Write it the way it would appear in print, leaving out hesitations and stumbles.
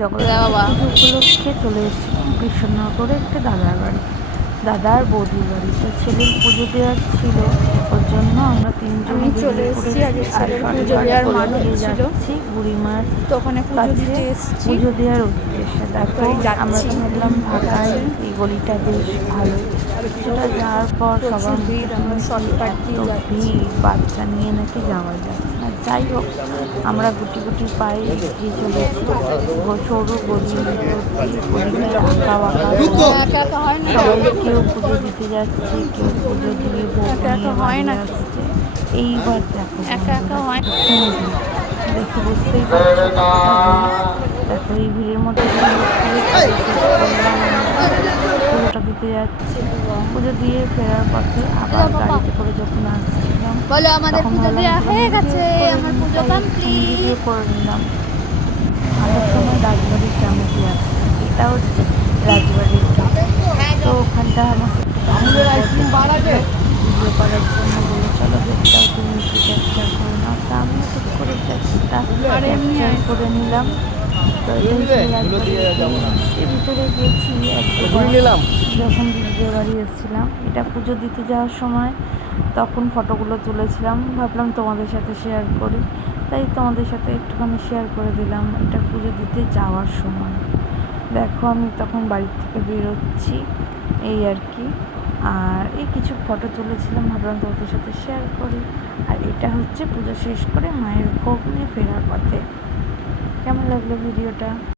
জগদ্ধাত্রী পুজো উপলক্ষে চলে এসেছিলাম কৃষ্ণনগরে একটা দাদার বাড়ি, দাদার বৌদির বাড়ি। তো ছেলের পুজো দেওয়ার ছিল, ওর জন্য আমরা তিনজনে চলে এসেছি। আগে ছেলের পুজো দেওয়ার মানত ছিল, যাচ্ছি বুড়িমার তো ওখানে পুজো দিতে এসেছি। পুজো দেওয়ার উদ্দেশ্যে। দেখো আমরা তো ভাবলাম ঢাকায় এই গলিটা বেশ ভালোই। সেটা যাওয়ার পর সবার ভিড়, আমরা শর্টকাট দিয়ে যাচ্ছি। বাচ্চা নিয়ে নাকি যাওয়া যাচ্ছে না। যাই হোক, আমরা গুটি গুটি পায়ে এগিয়ে চলেছি। সরু গলির গলিটা আঁকা বাঁকা, সবাই কেউ পুজো দিতে যাচ্ছে, কেউ পুজো দিয়ে হয় না, আসছে। এইবার দেখো একা একা হয়। দেখে বুঝতেই পারছো দেখো এই ভিড়ের মধ্যে পুজোটা দিতে যাচ্ছি। পুজো দিয়ে ফেরার পথে আবার গাড়িতে করে যখন আসছিলাম, বলো আমাদের পুজো দেওয়া হয়ে গেছে, আমার পুজো ভিডিও করে নিলাম। আমার সময় রাজবাড়ির গ্রামে দিয়ে আসছে, এটা হচ্ছে রাজবাড়ির গ্রাম। তো ওখানটা আমাকে একটু ভিডিও করার জন্য বলে চলো গেটটাও তুমি একটু ক্যাপচার করে নাও। তা আমি ঠিক করে ক্যাপচার করে নিলাম। তো ভিতরে গেছি যখন দিদিদের বাড়ি এসেছিলাম, এটা পুজো দিতে যাওয়ার সময় তখন ফটোগুলো তুলেছিলাম, ভাবলাম তোমাদের সাথে শেয়ার করি, তাই তোমাদের সাথে একটুখানি শেয়ার করে দিলাম। এটা পুজো দিতে যাওয়ার সময় দেখো আমি তখন বাড়ির থেকে বেরোচ্ছি, এই আর কি। আর এই কিছু ফটো তুলেছিলাম, ভাবলাম তোমাদের সাথে শেয়ার করি। আর এটা হচ্ছে পুজো শেষ করে মায়ের ভোগ নিয়ে ফেরার পথে। কেমন লাগলো ভিডিওটা?